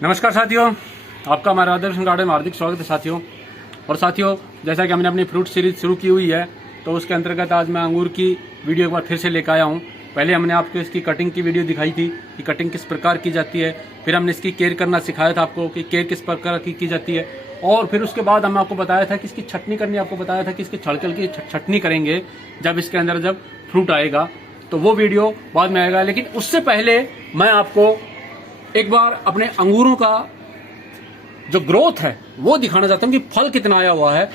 नमस्कार साथियों, आपका हमारा आदर्श गार्डन में हार्दिक स्वागत है साथियों। और साथियों, जैसा कि हमने अपनी फ्रूट सीरीज शुरू की हुई है, तो उसके अंतर्गत आज मैं अंगूर की वीडियो एक बार फिर से लेकर आया हूँ। पहले हमने आपको इसकी कटिंग की वीडियो दिखाई थी कि कटिंग किस प्रकार की जाती है, फिर हमने इसकी केयर करना सिखाया था आपको कि केयर किस प्रकार की जाती है, और फिर उसके बाद हमने आपको बताया था कि इसकी छटनी करनी, आपको बताया था कि इसकी छड़कल की छटनी करेंगे जब इसके अंदर जब फ्रूट आएगा, तो वो वीडियो बाद में आएगा। लेकिन उससे पहले मैं आपको एक बार अपने अंगूरों का जो ग्रोथ है वो दिखाना चाहता हूं कि फल कितना आया हुआ है।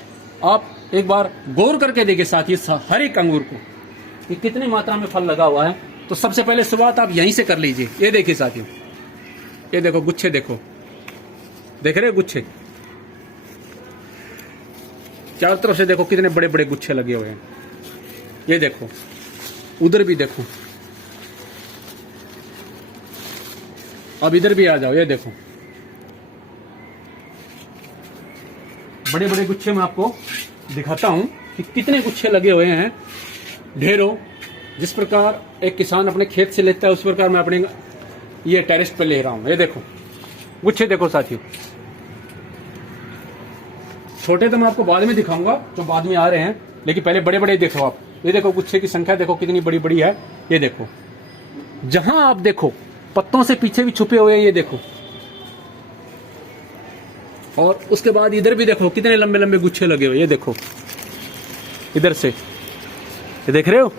आप एक बार गौर करके देखिए साथियों, हर एक अंगूर को कि कितनी मात्रा में फल लगा हुआ है। तो सबसे पहले शुरुआत आप यहीं से कर लीजिए। ये देखिए साथियों, ये देखो गुच्छे, देखो देख रहे हो गुच्छे, चारों तरफ से देखो कितने बड़े बड़े गुच्छे लगे हुए हैं। ये देखो, उधर भी देखो, अब इधर भी आ जाओ, ये देखो बड़े बड़े गुच्छे में आपको दिखाता हूं कि कितने गुच्छे लगे हुए हैं, ढेरों। जिस प्रकार एक किसान अपने खेत से लेता है उस प्रकार मैं अपने ये टेरेस पे ले रहा हूं। ये देखो गुच्छे, देखो साथियों, छोटे तो मैं आपको बाद में दिखाऊंगा जो बाद में आ रहे हैं, लेकिन पहले बड़े बड़े देखो आप। ये देखो गुच्छे की संख्या देखो कितनी बड़ी बड़ी है। ये देखो, जहां आप देखो पत्तों से पीछे भी छुपे हुए हैं, ये देखो। और उसके बाद इधर भी देखो कितने लंबे लंबे गुच्छे लगे हुए, ये देखो इधर से, ये देख रहे हो।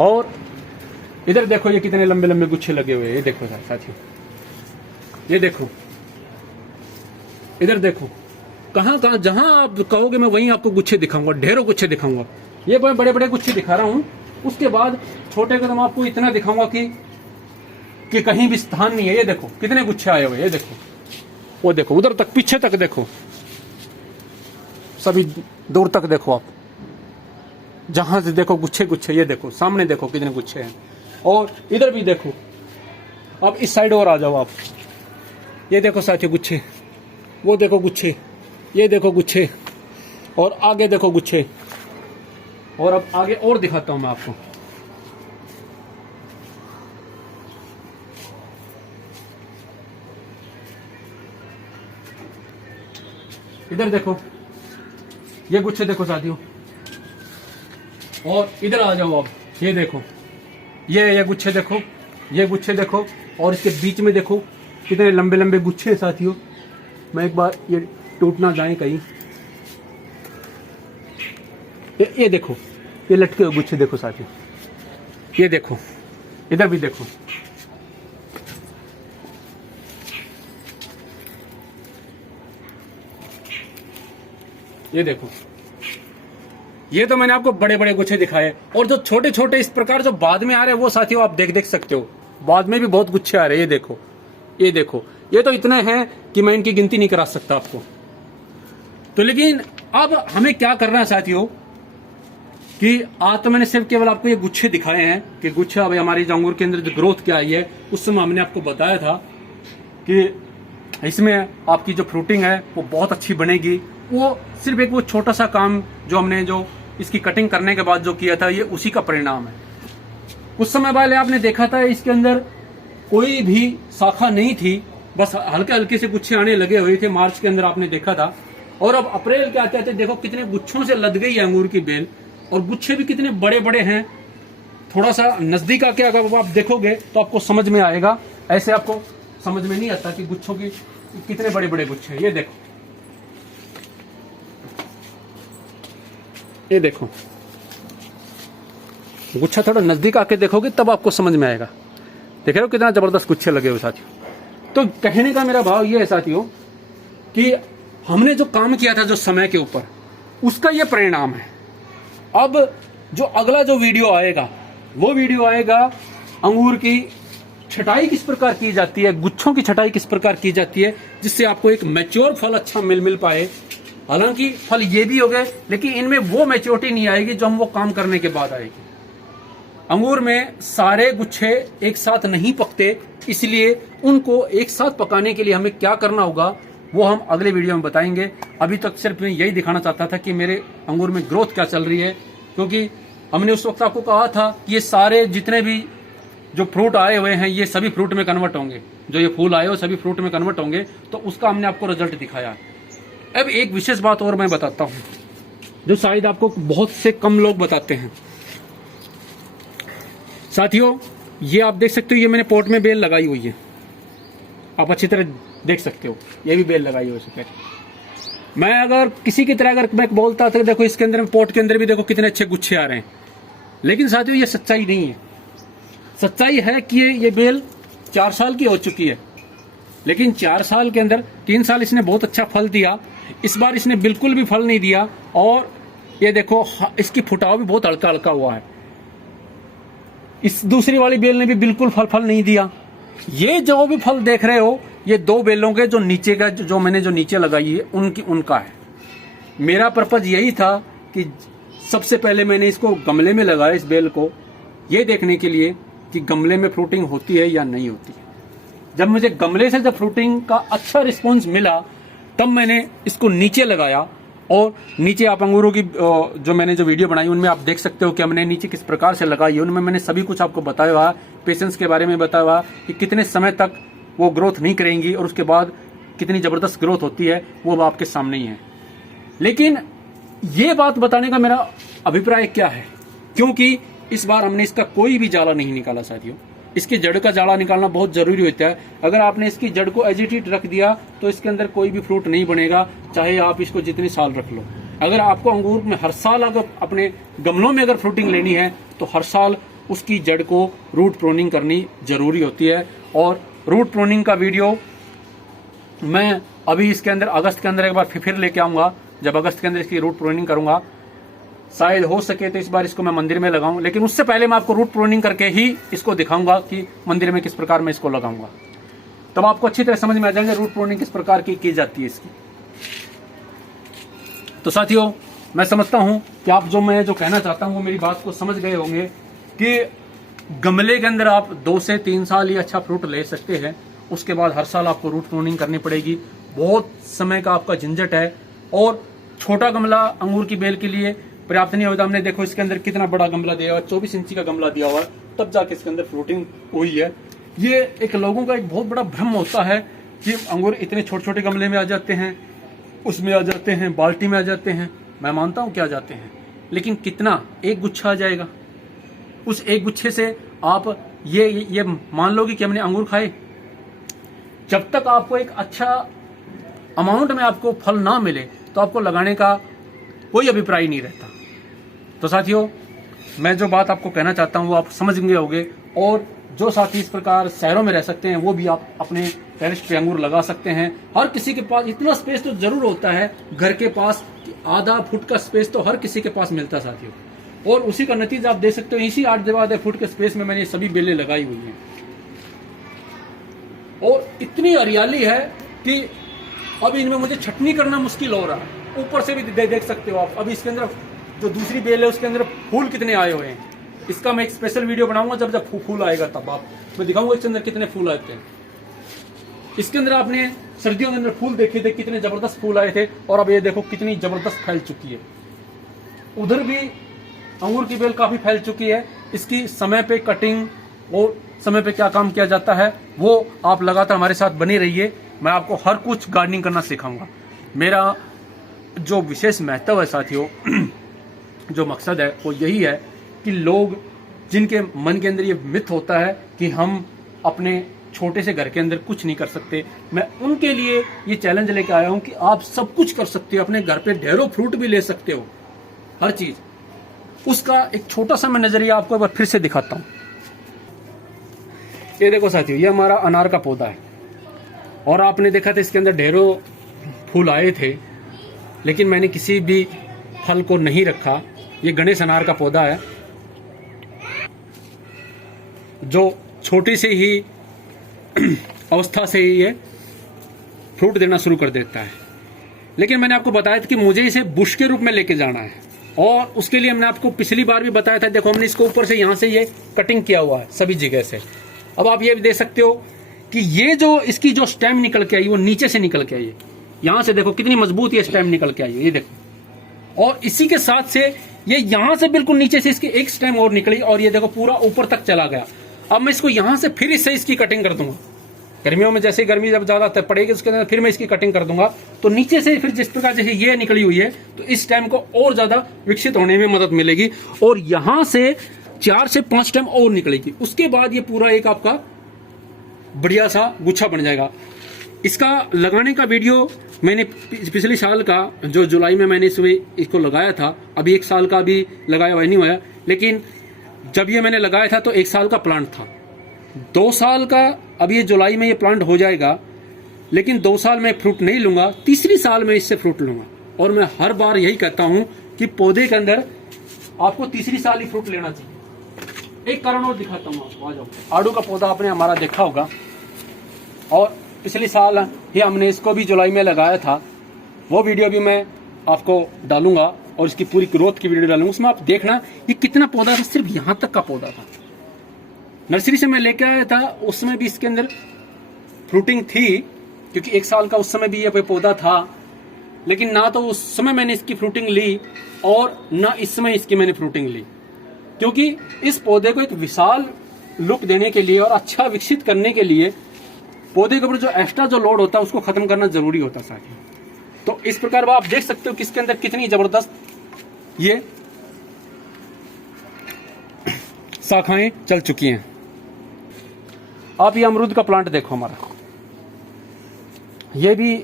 और इधर देखो ये कितने लंबे लंबे गुच्छे लगे हुए हैं, ये देखो साथियों, ये देखो इधर देखो। कहां कहां जहां आप कहोगे मैं वहीं आपको गुच्छे दिखाऊंगा, ढेरों गुच्छे दिखाऊंगा। ये बड़े बड़े गुच्छे दिखा रहा हूं। उसके बाद छोटे कदम आपको इतना दिखाऊंगा कि कहीं भी स्थान नहीं है। ये देखो कितने गुच्छे आए हुए, ये देखो, वो देखो उधर तक, पीछे तक देखो, सभी दूर तक देखो आप, जहां से देखो गुच्छे गुच्छे। ये देखो सामने देखो कितने गुच्छे हैं, और इधर भी देखो। अब इस साइड और आ जाओ आप, ये देखो साथियों गुच्छे, वो देखो गुच्छे, ये देखो गुच्छे, और आगे देखो गुच्छे। और अब आगे और दिखाता हूं मैं आपको। इधर देखो ये गुच्छे देखो साथियों, और इधर आ जाओ आप। ये देखो ये गुच्छे देखो, ये गुच्छे देखो, और इसके बीच में देखो कितने लंबे लंबे गुच्छे हैं साथियों। मैं एक बार, ये टूट ना जाए कहीं। ये देखो, ये लटके हुए गुच्छे देखो साथियों, ये देखो, इधर भी देखो। ये देखो, ये तो मैंने आपको बड़े बड़े गुच्छे दिखाए, और जो छोटे छोटे इस प्रकार जो बाद में आ रहे हैं वो साथियों आप देख सकते हो, बाद में भी बहुत गुच्छे आ रहे हैं। ये देखो, ये देखो, ये तो इतने हैं कि मैं इनकी गिनती नहीं करा सकता आपको। तो लेकिन अब हमें क्या करना है साथियों, कि आज तो मैंने सिर्फ केवल आपको ये गुच्छे दिखाए हैं कि गुच्छे अब हमारी जो अंगूर के अंदर जो ग्रोथ क्या आई है, उस समय हमने आपको बताया था कि इसमें आपकी जो फ्रूटिंग है वो बहुत अच्छी बनेगी। वो सिर्फ एक वो छोटा सा काम जो हमने जो इसकी कटिंग करने के बाद जो किया था, ये उसी का परिणाम है। कुछ समय पहले आपने देखा था इसके अंदर कोई भी शाखा नहीं थी, बस हल्के हल्के से गुच्छे आने लगे हुए थे। मार्च के अंदर आपने देखा था, और अब अप्रैल के आते आते देखो कितने गुच्छों से लद गई है अंगूर की बेल, और गुच्छे भी कितने बड़े बड़े हैं। थोड़ा सा नजदीक आके अगर आप देखोगे तो आपको समझ में आएगा, ऐसे आपको समझ में नहीं आता कि गुच्छों की कितने बड़े बड़े गुच्छे हैं। ये देखो, ये देखो गुच्छा, थोड़ा नजदीक आके देखोगे तब आपको समझ में आएगा। देख रहे हो कितना जबरदस्त गुच्छे लगे हुए साथियों। तो कहने का मेरा भाव ये है साथियों कि हमने जो काम किया था जो समय के ऊपर, उसका ये परिणाम है। अब जो अगला जो वीडियो आएगा, वो वीडियो आएगा अंगूर की छटाई किस प्रकार की जाती है, गुच्छों की छटाई किस प्रकार की जाती है, जिससे आपको एक मैच्योर फल अच्छा मिल पाए। हालांकि फल ये भी हो गए, लेकिन इनमें वो मैच्योरिटी नहीं आएगी जो हम वो काम करने के बाद आएगी। अंगूर में सारे गुच्छे एक साथ नहीं पकते, इसलिए उनको एक साथ पकाने के लिए हमें क्या करना होगा वो हम अगले वीडियो में बताएंगे। अभी तक सिर्फ मैं यही दिखाना चाहता था कि मेरे अंगूर में ग्रोथ क्या चल रही है, क्योंकि हमने उस वक्त आपको कहा था कि ये सारे जितने भी जो फ्रूट आए हुए हैं ये सभी फ्रूट में कन्वर्ट होंगे, जो ये फूल आए हो सभी फ्रूट में कन्वर्ट होंगे, तो उसका हमने आपको रिजल्ट दिखाया। अब एक विशेष बात और मैं बताता हूँ जो शायद आपको बहुत से कम लोग बताते हैं। साथियों, ये आप देख सकते हो, ये मैंने पॉट में बेल लगाई हुई है, आप अच्छी तरह देख सकते हो, ये भी बेल लगाई हुई है। मैं अगर किसी की तरह अगर मैं बोलता था देखो इसके अंदर पॉट के अंदर भी देखो कितने अच्छे गुच्छे आ रहे हैं, लेकिन साथियों ये सच्चाई नहीं है। सच्चाई है कि ये बेल 4 साल की हो चुकी है, लेकिन 4 साल के अंदर 3 साल इसने बहुत अच्छा फल दिया, इस बार इसने बिल्कुल भी फल नहीं दिया। और ये देखो इसकी फुटाव भी बहुत हल्का हल्का हुआ है। इस दूसरी वाली बेल ने भी बिल्कुल फल नहीं दिया। ये जो भी फल देख रहे हो ये 2 बेलों के जो नीचे का जो मैंने जो नीचे लगाई है उनका है। मेरा पर्पज यही था कि सबसे पहले मैंने इसको गमले में लगाया, इस बेल को, ये देखने के लिए कि गमले में फ्रूटिंग होती है या नहीं होती है। जब मुझे गमले से जब फ्रूटिंग का अच्छा रिस्पॉन्स मिला तब मैंने इसको नीचे लगाया। और नीचे आप अंगूरों की जो मैंने जो वीडियो बनाई उनमें आप देख सकते हो कि हमने नीचे किस प्रकार से लगाई है। उनमें मैंने सभी कुछ आपको बताया हुआ, पेशेंस के बारे में बताया हुआ कि कितने समय तक वो ग्रोथ नहीं करेंगी और उसके बाद कितनी जबरदस्त ग्रोथ होती है, वो आपके सामने ही है। लेकिन ये बात बताने का मेरा अभिप्राय क्या है, क्योंकि इस बार हमने इसका कोई भी जाला नहीं निकाला साथियों। इसकी जड़ का जाला निकालना बहुत जरूरी होता है। अगर आपने इसकी जड़ को एजिटेट रख दिया तो इसके अंदर कोई भी फ्रूट नहीं बनेगा, चाहे आप इसको जितने साल रख लो। अगर आपको अंगूर में हर साल अगर अपने गमलों में अगर फ्रूटिंग लेनी है तो हर साल उसकी जड़ को रूट प्रोनिंग करनी जरूरी होती है। और रूट प्रोनिंग का वीडियो मैं अभी इसके अंदर अगस्त के अंदर एक बार फिर लेके आऊंगा। जब अगस्त के अंदर इसकी रूट प्रोनिंग करूंगा, शायद हो सके तो इस बार इसको मैं मंदिर में लगाऊं, लेकिन उससे पहले मैं आपको रूट प्रोनिंग करके ही इसको दिखाऊंगा कि मंदिर में किस प्रकार मैं इसको लगाऊंगा। तब आपको अच्छी तरह समझ में आ जाएगा रूट प्रोनिंग किस प्रकार की जाती है इसकी। तो साथियों, मैं समझता हूं कि आप मैं जो कहना चाहता हूं वो मेरी बात को समझ गए होंगे कि गमले के अंदर आप 2 से 3 साल ही अच्छा फ्रूट ले सकते हैं, उसके बाद हर साल आपको रूट प्रोनिंग करनी पड़ेगी। बहुत समय का आपका झंझट है और छोटा गमला अंगूर की बेल के लिए पर्याप्त नहीं होता। हमने देखो इसके अंदर कितना बड़ा गमला दिया हुआ है, 24 इंची का गमला दिया हुआ है, तब जाके इसके अंदर फ्रूटिंग हुई है। ये एक लोगों का एक बहुत बड़ा भ्रम होता है कि अंगूर इतने छोटे छोटे गमले में आ जाते हैं, उसमें आ जाते हैं, बाल्टी में आ जाते हैं। मैं मानता हूं कि आ जाते हैं, लेकिन कितना, एक गुच्छा आ जाएगा। उस एक गुच्छे से आप ये मान लोगे कि हमने अंगूर खाए। जब तक आपको एक अच्छा अमाउंट में आपको फल ना मिले तो आपको लगाने का कोई अभिप्राय नहीं रहता। तो साथियों, मैं जो बात आपको कहना चाहता हूं वो आप समझ गए होंगे। और जो साथी इस प्रकार शहरों में रह सकते हैं वो भी आप अपने टेरेस पे अंगूर लगा सकते हैं। हर किसी के पास इतना स्पेस तो जरूर होता है घर के पास, आधा फुट का स्पेस तो हर किसी के पास मिलता है साथियों। और उसी का नतीजा आप देख सकते हो, इसी 8 फुट के स्पेस में मैंने सभी बेलें लगाई हुई हैं। और इतनी हरियाली है कि अब इनमें मुझे छटनी करना मुश्किल हो रहा है। ऊपर से भी देख सकते हो आप। अभी इसके अंदर जो दूसरी बेल है उसके अंदर फूल कितने आए हुए हैं, इसका मैं एक स्पेशल वीडियो बनाऊंगा। जब फूल आएगा तब मैं दिखाऊंगा इसके अंदर कितने फूल आते हैं। इसके अंदर आपने सर्दियों के अंदर फूल देखे थे, कितने जबरदस्त फूल आए थे, और अब ये देखो कितनी जबरदस्त फैल चुकी है। उधर भी अंगूर की बेल काफी फैल चुकी है। इसकी समय पे कटिंग और समय पे क्या काम किया जाता है वो आप लगातार हमारे साथ बने रहिए। मैं आपको हर कुछ गार्डनिंग करना सिखाऊंगा। मेरा जो विशेष महत्व है साथियों, जो मकसद है वो यही है कि लोग जिनके मन के अंदर ये मिथ होता है कि हम अपने छोटे से घर के अंदर कुछ नहीं कर सकते, मैं उनके लिए ये चैलेंज लेके आया हूं कि आप सब कुछ कर सकते हो। अपने घर पे ढेरों फ्रूट भी ले सकते हो, हर चीज। उसका एक छोटा सा मैं नजरिया आपको एक बार फिर से दिखाता हूं। ये देखो साथियों, ये हमारा अनार का पौधा है और आपने देखा था इसके अंदर ढेरों फूल आए थे, लेकिन मैंने किसी भी फल को नहीं रखा। ये गणेश अनार का पौधा है जो छोटी से ही अवस्था से ही ये फ्रूट देना शुरू कर देता है। लेकिन मैंने आपको बताया था कि मुझे इसे बुश के रूप में लेके जाना है, और उसके लिए हमने आपको पिछली बार भी बताया था। देखो हमने इसको ऊपर से यहाँ से ये कटिंग किया हुआ है सभी जगह से। अब आप ये भी देख सकते हो कि ये जो इसकी जो स्टेम निकल के आई वो नीचे से निकल के आई है। यहाँ से देखो कितनी मजबूत ये स्टेम निकल के आई है, ये देखो। और इसी के साथ से ये यहाँ से बिल्कुल नीचे से इसकी एक स्टेम और निकली और ये देखो पूरा ऊपर तक चला गया। अब मैं इसको यहां से फिर इससे इसकी कटिंग कर दूंगा। गर्मियों में जैसे गर्मी जब ज्यादा पड़ेगी उसके अंदर फिर मैं इसकी कटिंग कर दूंगा, तो नीचे से फिर जिस प्रकार जैसे ये निकली हुई है तो इस स्टेम को और ज्यादा विकसित होने में मदद मिलेगी, और यहां से 4 से 5 स्टेम और निकलेगी। उसके बाद ये पूरा एक आपका बढ़िया सा गुच्छा बन जाएगा। इसका लगाने का वीडियो मैंने पिछले साल का जो जुलाई में मैंने इसको लगाया था, अभी 1 साल का भी लगाया हुआ नहीं हुआ, लेकिन जब ये मैंने लगाया था तो 1 साल का प्लांट था। 2 साल का अभी ये जुलाई में ये प्लांट हो जाएगा, लेकिन 2 साल में फ्रूट नहीं लूंगा, तीसरी साल में इससे फ्रूट लूंगा। और मैं हर बार यही कहता हूं कि पौधे के अंदर आपको तीसरी साल ही फ्रूट लेना चाहिए। एक कारण और दिखाता हूं आपको, आ जाओ। आड़ू का पौधा आपने हमारा देखा होगा, और पिछले साल ही हमने इसको भी जुलाई में लगाया था। वो वीडियो भी मैं आपको डालूंगा और इसकी पूरी ग्रोथ की वीडियो डालूंगा। उसमें आप देखना ये कितना पौधा था, सिर्फ यहां तक का पौधा था। नर्सरी से मैं लेके आया था, उस समय भी इसके अंदर फ्रूटिंग थी, क्योंकि 1 साल का उस समय भी ये पौधा था, लेकिन ना तो उस समय मैंने इसकी फ्रूटिंग ली और ना इस समय इसकी मैंने फ्रूटिंग ली, क्योंकि इस पौधे को एक विशाल लुक देने के लिए और अच्छा विकसित करने के लिए पौधे के ऊपर जो एक्स्ट्रा जो लोड होता है उसको खत्म करना जरूरी होता है साथियों। तो इस प्रकार आप देख सकते हो कि इसके अंदर कितनी जबरदस्त ये शाखाएं चल चुकी हैं। आप ये अमरूद का प्लांट देखो हमारा, ये भी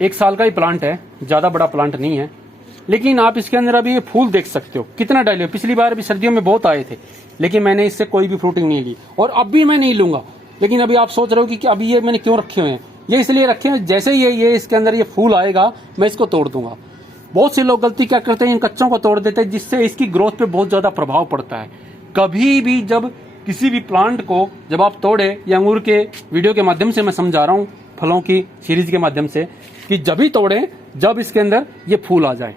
1 साल का ही प्लांट है, ज्यादा बड़ा प्लांट नहीं है, लेकिन आप इसके अंदर अभी ये फूल देख सकते हो कितना डाले। पिछली बार भी सर्दियों में बहुत आए थे, लेकिन मैंने इससे कोई भी फ्रूटिंग नहीं ली, और अब भी मैं नहीं लूंगा। लेकिन अभी आप सोच रहे हो कि अभी ये मैंने क्यों रखे हुए हैं, ये इसलिए रखे हैं जैसे ये इसके अंदर ये फूल आएगा मैं इसको तोड़ दूंगा। बहुत से लोग गलती क्या करते हैं, इन कच्चों को तोड़ देते हैं, जिससे इसकी ग्रोथ पे बहुत ज्यादा प्रभाव पड़ता है। कभी भी जब किसी भी प्लांट को जब आप तोड़े, या अंगूर के वीडियो के माध्यम से मैं समझा रहा हूँ, फलों की सीरीज के माध्यम से, कि जब भी तोड़े जब इसके अंदर ये फूल आ जाए।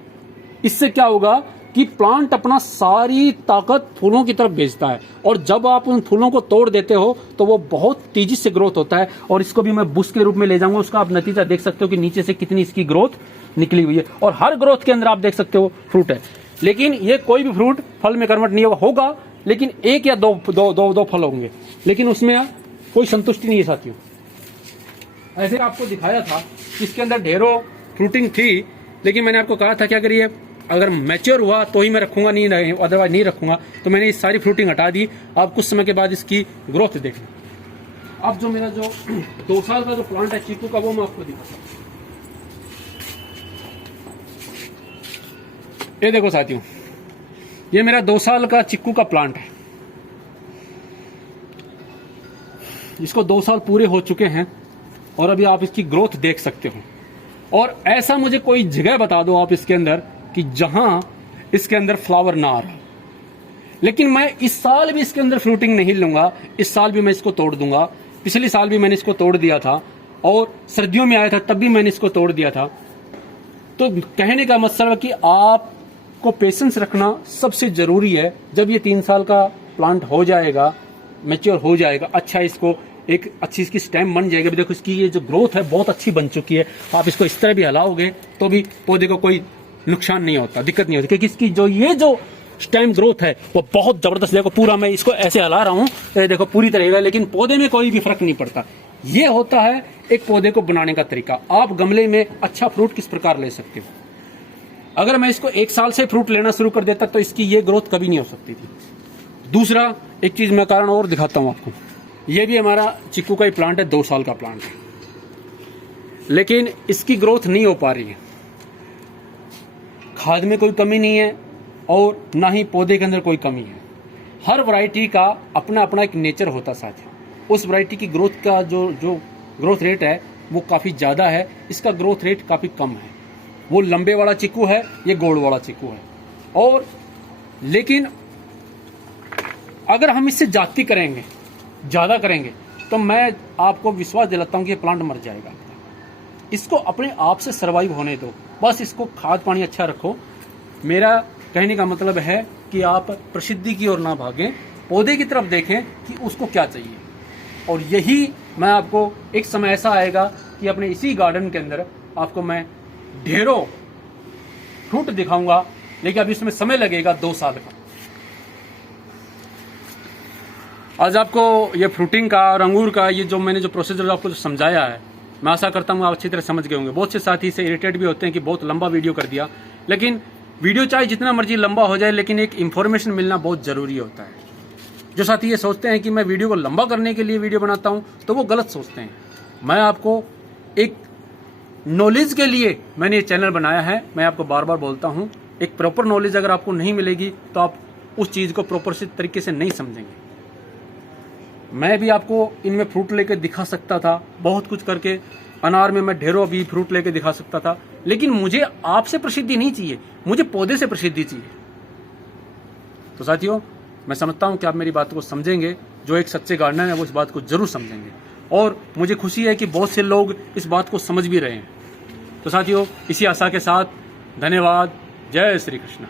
इससे क्या होगा कि प्लांट अपना सारी ताकत फूलों की तरफ भेजता है, और जब आप उन फूलों को तोड़ देते हो तो वो बहुत तेजी से ग्रोथ होता है। और इसको भी मैं बुश के रूप में ले जाऊंगा, उसका आप नतीजा देख सकते हो कि नीचे से कितनी इसकी ग्रोथ निकली हुई है, और हर ग्रोथ के अंदर आप देख सकते हो फ्रूट है। लेकिन ये कोई भी फ्रूट फल में कन्वर्ट नहीं होगा, लेकिन 1 या 2 फल होंगे, लेकिन उसमें कोई संतुष्टि नहीं है साथियों। ऐसे आपको दिखाया था कि इसके अंदर ढेरों फ्रूटिंग थी, लेकिन मैंने आपको कहा था कि अगर मैच्योर हुआ तो ही मैं रखूंगा, नहीं अदरवाइज नहीं रखूंगा। तो मैंने इस सारी फ्रूटिंग हटा दी। आप कुछ समय के बाद इसकी ग्रोथ देखना। अब जो मेरा जो 2 साल का जो प्लांट है चीकू का, वो मैं आपको दिखाता हूं। ये देखो साथियों, ये मेरा 2 साल का चिक्कू का प्लांट है। इसको 2 साल पूरे हो चुके हैं, और अभी आप इसकी ग्रोथ देख सकते हो। और ऐसा मुझे कोई जगह बता दो आप इसके अंदर कि जहां इसके अंदर फ्लावर ना आ रहा। लेकिन मैं इस साल भी इसके अंदर फ्रूटिंग नहीं लूंगा, इस साल भी मैं इसको तोड़ दूंगा। पिछले साल भी मैंने इसको तोड़ दिया था, और सर्दियों में आया था तब भी मैंने इसको तोड़ दिया था। तो कहने का मतलब कि आपको पेशेंस रखना सबसे जरूरी है। जब ये 3 साल का प्लांट हो जाएगा, मैच्योर हो जाएगा, अच्छा इसको एक अच्छी इसकी स्टेम बन जाएगी। देखो इसकी ये जो ग्रोथ है बहुत अच्छी बन चुकी है। आप इसको इस तरह भी हिलाओगे तो भी पौधे को कोई नुकसान नहीं होता, दिक्कत नहीं होती, क्योंकि इसकी जो स्टेम ग्रोथ है वो बहुत जबरदस्त। देखो पूरा मैं इसको ऐसे हिला रहा हूँ, देखो पूरी तरह, लेकिन पौधे में कोई भी फर्क नहीं पड़ता। ये होता है एक पौधे को बनाने का तरीका। आप गमले में अच्छा फ्रूट किस प्रकार ले सकते हो। अगर मैं इसको 1 साल से फ्रूट लेना शुरू कर देता तो इसकी ये ग्रोथ कभी नहीं हो सकती थी। दूसरा एक चीज मैं कारण और दिखाता हूं आपको। ये भी हमारा चिक्कू का ही प्लांट है, 2 साल का प्लांट है, लेकिन इसकी ग्रोथ नहीं हो पा रही है। खाद में कोई कमी नहीं है और ना ही पौधे के अंदर कोई कमी है। हर वैरायटी का अपना अपना एक नेचर होता साथ है। उस वैरायटी की ग्रोथ का जो ग्रोथ रेट है वो काफ़ी ज़्यादा है, इसका ग्रोथ रेट काफ़ी कम है। वो लंबे वाला चिक्कू है, ये गोल वाला चिक्कू है। और लेकिन अगर हम इससे जाति करेंगे, ज़्यादा करेंगे, तो मैं आपको विश्वास दिलाता हूँ कि ये प्लांट मर जाएगा। इसको अपने आप से सर्वाइव होने दो, बस इसको खाद पानी अच्छा रखो। मेरा कहने का मतलब है कि आप प्रसिद्धि की ओर ना भागें, पौधे की तरफ देखें कि उसको क्या चाहिए। और यही मैं आपको एक समय ऐसा आएगा कि अपने इसी गार्डन के अंदर आपको मैं ढेरों फ्रूट दिखाऊंगा, लेकिन अभी इसमें समय लगेगा 2 साल का। आज आपको ये फ्रूटिंग का और अंगूर का ये जो मैंने जो प्रोसीजर आपको जो समझाया है, मैं आशा करता हूँ आप अच्छी तरह समझ गए होंगे। बहुत से साथी से इरिटेट भी होते हैं कि बहुत लंबा वीडियो कर दिया, लेकिन वीडियो चाहे जितना मर्जी लंबा हो जाए, लेकिन एक इन्फॉर्मेशन मिलना बहुत ज़रूरी होता है। जो साथी ये सोचते हैं कि मैं वीडियो को लंबा करने के लिए वीडियो बनाता हूँ, तो वो गलत सोचते हैं। मैं आपको एक नॉलेज के लिए मैंने ये चैनल बनाया है। मैं आपको बार बार बोलता हूँ, एक प्रॉपर नॉलेज अगर आपको नहीं मिलेगी तो आप उस चीज़ को प्रॉपर तरीके से नहीं समझेंगे। मैं भी आपको इनमें फ्रूट लेके दिखा सकता था, बहुत कुछ करके अनार में मैं ढेरों भी फ्रूट लेके दिखा सकता था, लेकिन मुझे आपसे प्रसिद्धि नहीं चाहिए, मुझे पौधे से प्रसिद्धि चाहिए। तो साथियों, मैं समझता हूं कि आप मेरी बात को समझेंगे। जो एक सच्चे गार्डनर है वो इस बात को जरूर समझेंगे, और मुझे खुशी है कि बहुत से लोग इस बात को समझ भी रहे हैं। तो साथियों, इसी आशा के साथ धन्यवाद। जय श्री कृष्ण।